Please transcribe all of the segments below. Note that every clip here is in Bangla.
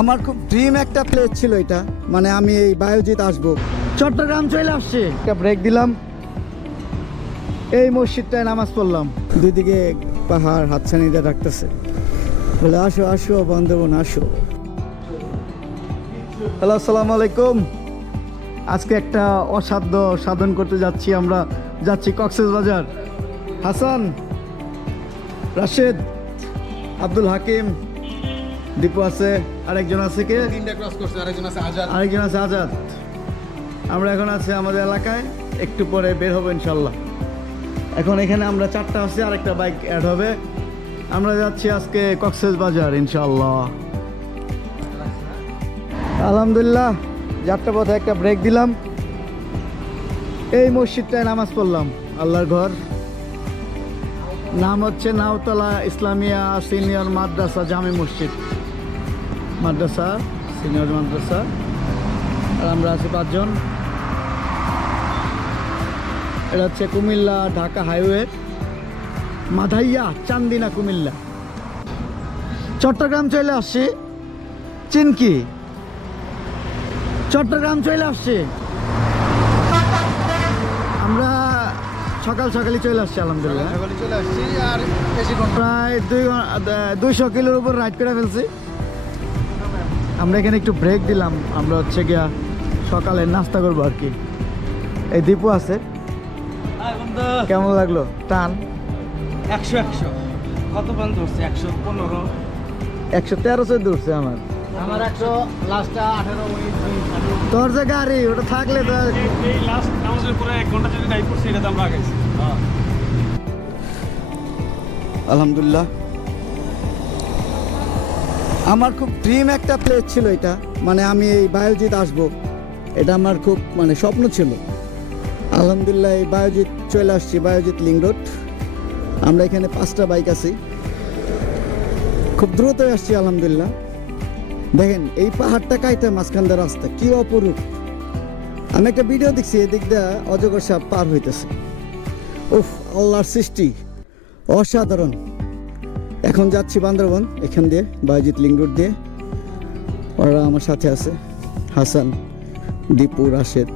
আমার খুব ড্রিম একটা প্লেস ছিল এটা। মানে আমি এই বায়োজিৎ আসব। চট্টগ্রাম চলে আসছে। একটা ব্রেক দিলাম। এই মসজিদটায় নামাজ পড়লাম। দুই দিকে পাহাড় হাতছানিতে ডাকতেছে বলে আসো আসো বান্ধবন আসো। হ্যালো আসসালামু আলাইকুম। আজকে একটা অসাধ্য সাধন করতে যাচ্ছি আমরা। যাচ্ছি কক্সেস বাজার হাসান রাশেদ আব্দুল হাকিম দীপু আছে আরেকজন আছে কে? তিনটা ক্রস করছে আরেকজন আছে আজাদ। আরেকজন আছে আজাদ। আমরা এখন আছি আমাদের এলাকায় একটু পরে বের হব ইনশাল্লাহ। এখন এখানে আমরা চারটা আছি আরেকটা বাইক অ্যাড হবে। আমরা যাচ্ছি আজকে কক্সেস বাজার ইনশাল্লাহ। আলহামদুলিল্লাহ যাত্রা পথে একটা ব্রেক দিলাম। এই মসজিদটায় নামাজ পড়লাম আল্লাহর ঘর। নাম হচ্ছে নাওতলা ইসলামিয়া সিনিয়র মাদ্রাসা জামি মসজিদ। মাদ্রাসা সিনিয়র মাদ্রাসা। আর আমরা আছি পাঁচজন। এটা হচ্ছে কুমিল্লা ঢাকা হাইওয়ে। মাধাইয়া চান্দিনা কুমিল্লা। চট্টগ্রাম চলে আসছি। চিনকি। চট্টগ্রাম চলে আসছি। আমরা সকাল সকালই চলে আসছি আলহামদুলিল্লাহ। প্রায় দুই দুইশো কিলোর উপর রাইড করে ফেলছি। আমরা এখানে একটু ব্রেক দিলাম। আমরা হচ্ছে গিয়া সকালে নাস্তা করব আর কি। এই দীপু আছে। কেমন লাগল? টান। একশো একশো। কত পর্যন্ত উঠছে একশো পনেরো। একশো তেরো চোদ্দ উঠছে আমার। আমার একশো লাস্টটা আঠারো উনিশ বিশ তোর যে গাড়ি ওটা থাকলে তো এই লাস্ট নামাজের পরে এক ঘণ্টা যদি ড্রাইভ করছি এটা তো আমরা আগাইছি। আলহামদুলিল্লাহ। আমার খুব ড্রিম একটা প্লেস ছিল এটা। মানে আমি এই বায়োজিৎ আসব। এটা আমার খুব মানে স্বপ্ন ছিল। আলহামদুলিল্লাহ এই বায়োজিৎ চলে আসছি, বায়োজিৎ লিং রোড। আমরা এখানে পাঁচটা বাইক আছি। খুব দ্রুত আসছি, আলহামদুলিল্লাহ। দেখেন, এই পাহাড়টা কাইটা মাঝখান দিয়ে রাস্তা, কি অপরূপ। আমি একটা ভিডিও দেখছি, এদিক দিয়ে অজগর সাপ পার হইতেছে। উফ, আল্লাহর সৃষ্টি। অসাধারণ। এখন যাচ্ছি বান্দরবন, এখান দিয়ে বায়োজিৎ লিঙ্ক রোড দিয়ে। ওরা আমার সাথে আছে, হাসান, দীপু, রাশেদ,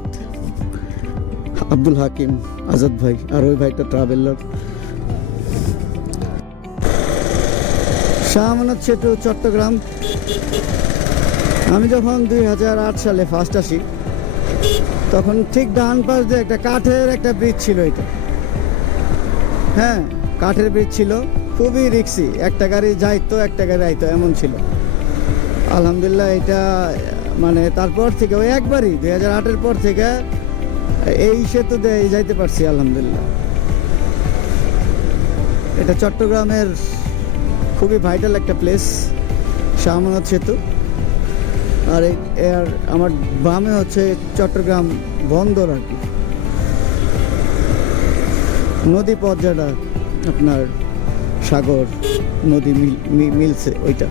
আব্দুল হাকিম, আজাদ ভাই, আর ওই ভাইটা ট্রাভেলার শাহ আমানত সেতু, চট্টগ্রাম। আমি যখন দুই হাজার আট সালে ফার্স্ট আসি, তখন ঠিক ডান পাশ দিয়ে একটা কাঠের একটা ব্রিজ ছিল এটা। হ্যাঁ কাঠের ব্রিজ ছিল। খুবই রিক্সি। একটা গাড়ি যাইতো, একটা গাড়ি আইতো, এমন ছিল। আলহামদুলিল্লাহ এটা মানে তারপর থেকে, ওই একবারই, দুই হাজার আটের পর থেকে এই সেতুতে যাইতে পারছি, আলহামদুলিল্লাহ। এটা চট্টগ্রামের খুবই ভাইটাল একটা প্লেস শাহমানত সেতু। আর এর আমার বামে হচ্ছে চট্টগ্রাম বন্দর আর কি। নদী পথ যেটা আপনার সাগর, নদী মিলছে ওইটা।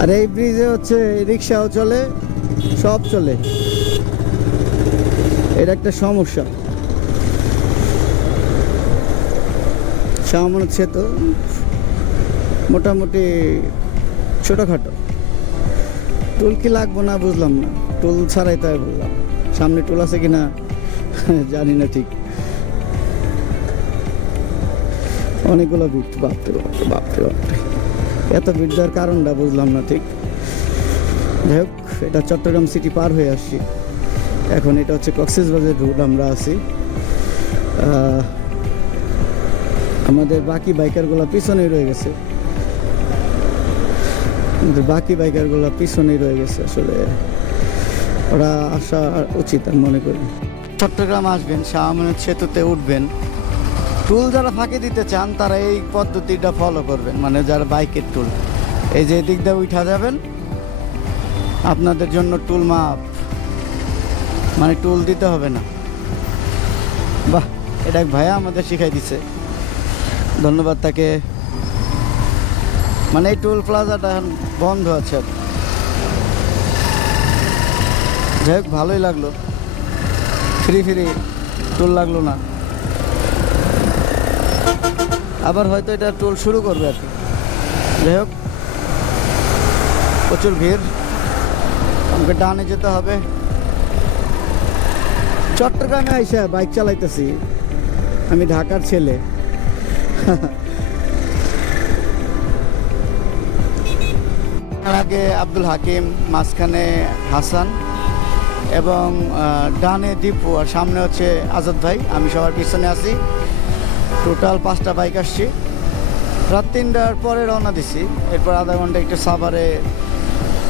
আর এই ব্রিজে হচ্ছে রিক্সাও চলে, সব চলে। এটা একটা সমস্যা। শাহমানত সেতু মোটামুটি ছোটোখাটো। টুল কি লাগবো না বুঝলাম না। টুল ছাড়াই তাই বললাম সামনে টুল আছে কিনা, জানি না ঠিক। অনেকগুলো ভিড় বাপরে বাপরে বাপরে বাপরে এত ভিড় দেওয়ার কারণটা বুঝলাম না ঠিক। যাই হোক, এটা চট্টগ্রাম সিটি পার হয়ে আসছি। এখন এটা হচ্ছে কক্সেস বাজার রুট আমরা আছি। আমাদের বাকি বাইকারগুলো পিছনেই রয়ে গেছে। আমাদের বাকি বাইকারগুলো পিছনেই রয়ে গেছে আসলে। ওরা আসা উচিত আমি মনে করি। চট্টগ্রাম আসবেন, শাহমানের সেতুতে উঠবেন। টুল যারা ফাঁকি দিতে চান, তারা এই পদ্ধতিটা ফলো করবেন মানে যারা বাইকের টুল। এই যে এদিক দিয়ে উঠা যাবেন, আপনাদের জন্য টুল মাপ। মানে টুল দিতে হবে না। বাহ, এটা এক ভাইয়া আমাদের শিখাই দিছে। ধন্যবাদ তাকে। মানে এই টোল প্লাজাটা এখন বন্ধ আছে। যাই হোক, ভালোই লাগল। ফ্রি ফ্রি, টোল লাগল না। আবার হয়তো এটা টোল শুরু করবে আর কি। যাই হোক, প্রচুর ভিড়। আমাকে ডানে যেতে হবে। চট্টগ্রামে আইসা বাইক চালাইতেছি। আমি ঢাকার ছেলে। আগে আব্দুল হাকিম মাঝখানে হাসান এবং ডানে দীপু আর সামনে হচ্ছে আজাদ ভাই। আমি সবার পিছনে আছি। টোটাল পাঁচটা বাইক আসছি। রাত তিনটার পরে রওনা দিছি। এরপর আধা ঘণ্টা একটু সাভারে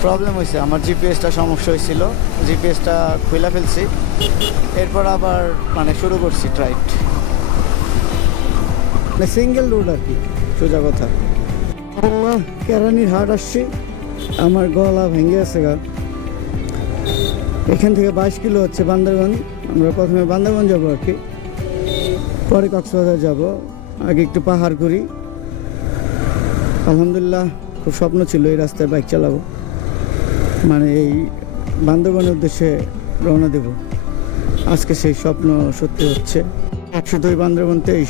প্রবলেম হয়েছে। আমার জিপিএসটা সমস্যা হয়েছিল। জিপিএসটা খুলে ফেলছি। এরপর আবার মানে শুরু করছি ট্রাইট মানে সিঙ্গেল রোড আর কি। সোজা কথা। আল্লাহ কেরানির হাট আসছি। আমার গলা ভেঙে আছে গা। এখান থেকে বাইশ কিলো হচ্ছে বান্দরবান। আমরা প্রথমে বান্দরবান যাব আর কি। পরে কক্সবাজার যাব। আগে একটু পাহাড় করি আলহামদুলিল্লাহ, খুব স্বপ্ন ছিল এই রাস্তায় বাইক চালাবো। মানে এই বান্দরবানের উদ্দেশ্যে রওনা দেব। আজকে সেই স্বপ্ন সত্যি হচ্ছে। একশো দুই বান্দরবান, তেইশ।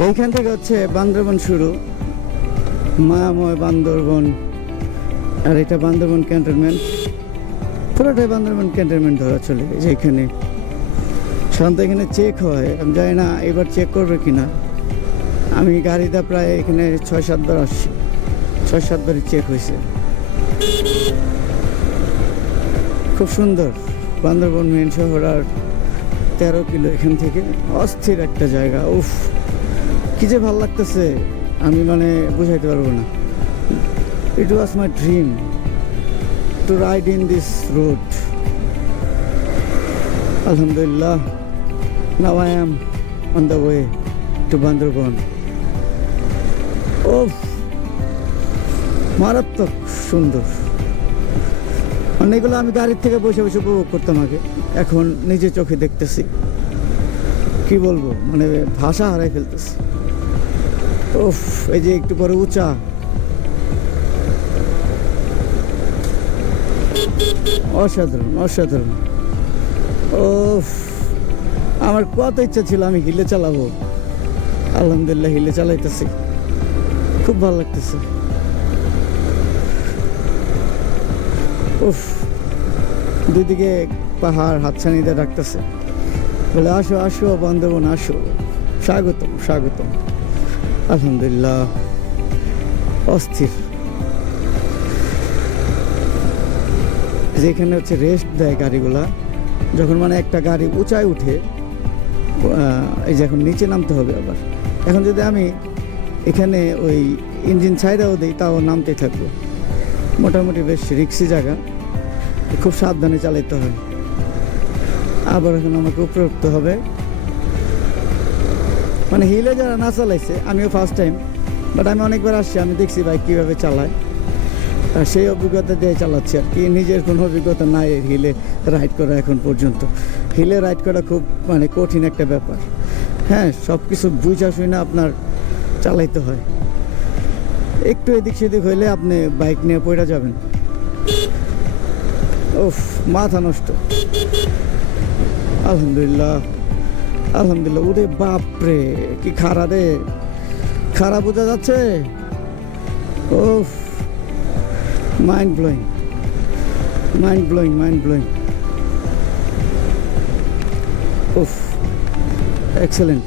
এইখান থেকে হচ্ছে বান্দরবান শুরু। মায়াময় বান্দরবন। আর এটা বান্দরবন ক্যান্টনমেন্ট। পুরোটাই বান্দরবন ক্যান্টনমেন্ট ধরা চলে যে এখানে। সাধারণত এখানে চেক হয়, আমি জানি না এবার চেক করবে কি না আমি গাড়িটা প্রায় এখানে ছয় সাতবার আসছি। ছয় সাতবারই চেক হয়েছে। খুব সুন্দর। বান্দরবন মেন শহর আর তেরো কিলো এখান থেকে। অস্থির একটা জায়গা, উফ। কী যে ভালো লাগতেছে। আমি মানে বুঝাইতে পারব না। It was my dream to ride in this road আলহামদুলিল্লাহ now I am on the way to Bandarban ও মারাত্মক সুন্দর। অনেকগুলো আমি গাড়ির থেকে বসে বসে উপভোগ করতাম আগে। এখন নিজে চোখে দেখতেছি। কি বলব? মানে ভাষা হারাই ফেলতেছি। ওফ এই যে একটু পরে উঁচা। অসাধারণ অসাধারণ। ওফ আমার কত ইচ্ছা ছিল আমি হিলে চালাবো। আলহামদুলিল্লাহ হিলে চালাইতেছি। খুব ভালো লাগতেছে। উফ দুদিকে পাহাড় হাতছানিতে ডাকতেছে বলে, আসো আসো, বান্ধবন, আসো। স্বাগতম স্বাগতম। আলহামদুলিল্লাহ। অস্থির। যেখানে হচ্ছে রেস্ট দেয় গাড়িগুলা, যখন মানে একটা গাড়ি উঁচায় উঠে এই যে এখন নিচে নামতে হবে আবার। এখন যদি আমি এখানে ওই ইঞ্জিন ছাইড়াও দিই, তাও নামতে থাকব। মোটামুটি বেশ রিক্সি জায়গা, খুব সাবধানে চালাইতে হয় আবার এখন আমাকে উপরে উঠতে হবে। মানে হিলে যারা না চালাইছে, আমিও ফার্স্ট টাইম বাট আমি অনেকবার আসছি, আমি দেখছি বাইক কীভাবে চালায়। সেই অভিজ্ঞতা দিয়ে চালাচ্ছি আর কি। নিজের কোনো অভিজ্ঞতা নাই হিলে রাইড করা এখন পর্যন্ত। হিলে রাইড করা খুব মানে কঠিন একটা ব্যাপার। হ্যাঁ সব কিছু বুঝা শুই না আপনার চালাইতে হয়। একটু এদিক সেদিক হইলে আপনি বাইক নিয়ে পড়ে যাবেন। উফ, মাথা নষ্ট। আলহামদুলিল্লাহ আলহামদুলিল্লাহ। ওরে বাপরে, কি খারা রে। খারাপ বোঝা যাচ্ছে? উফ mind blowing mind blowing mind blowing উফ এক্সেলেন্ট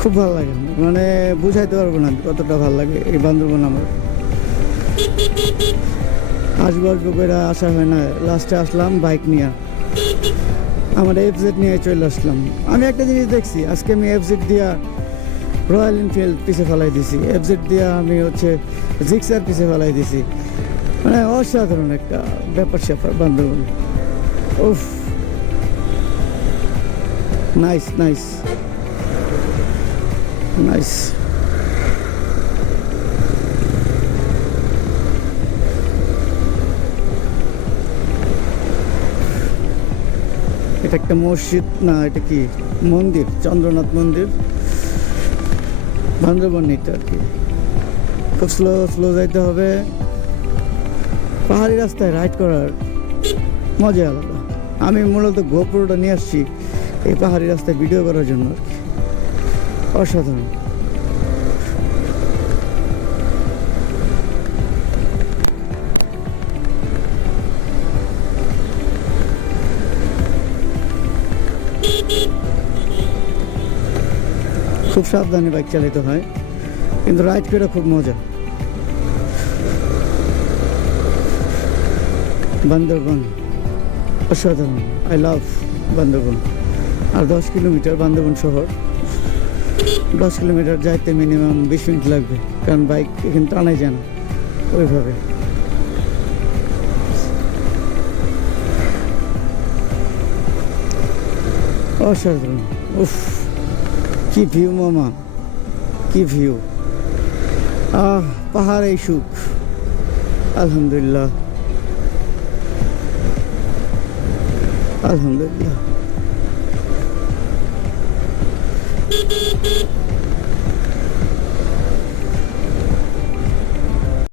খুব ভালো লাগে। মানে বুঝাইতে পারব না কতটা ভালো লাগে এই বান্দরবন আমার। আসব আসব করে আসা হয় না লাস্টে আসলাম বাইক নিয়ে। আমার এফজেড নিয়ে চলে আসলাম। আমি একটা জিনিস দেখছি, আজকে আমি এফজেড দিয়া রয়্যাল এনফিল্ড পিছে ফেলাই দিছি। এফজেড দিয়ে আমি হচ্ছে জিক্সার পিছে ফেলাই দিছি। মানে অসাধারণ একটা ব্যাপার স্যাপার বান্ধবন উফ। নাইস নাইস নাইস এটা একটা মসজিদ না, এটা কি? মন্দির, চন্দ্রনাথ মন্দির? বান্দরবন নিতে আর কি। খুব স্লো স্লো যাইতে হবে। পাহাড়ি রাস্তায় রাইড করার মজা আলাদা। আমি মূলত গোপুরটা নিয়ে আসছি এই পাহাড়ি রাস্তায় ভিডিও করার জন্য আর কি। অসাধারণ। সাবধানে বাইক চালাতে হয়। কিন্তু রাইড করে খুব মজা। বান্দরবন, অসাধারণ। I love Bandarban. আর দশ কিলোমিটার বান্দরবন শহর। দশ কিলোমিটার যাইতে মিনিমাম বিশ মিনিট লাগবে। কারণ বাইক এখানে টানাই যায় না ওইভাবে। অসাধারণ। উফ। কি ভিউ মামা কি ভিউ আহ পাহাড় এই সুখ আলহামদুলিল্লাহ আলহামদুলিল্লাহ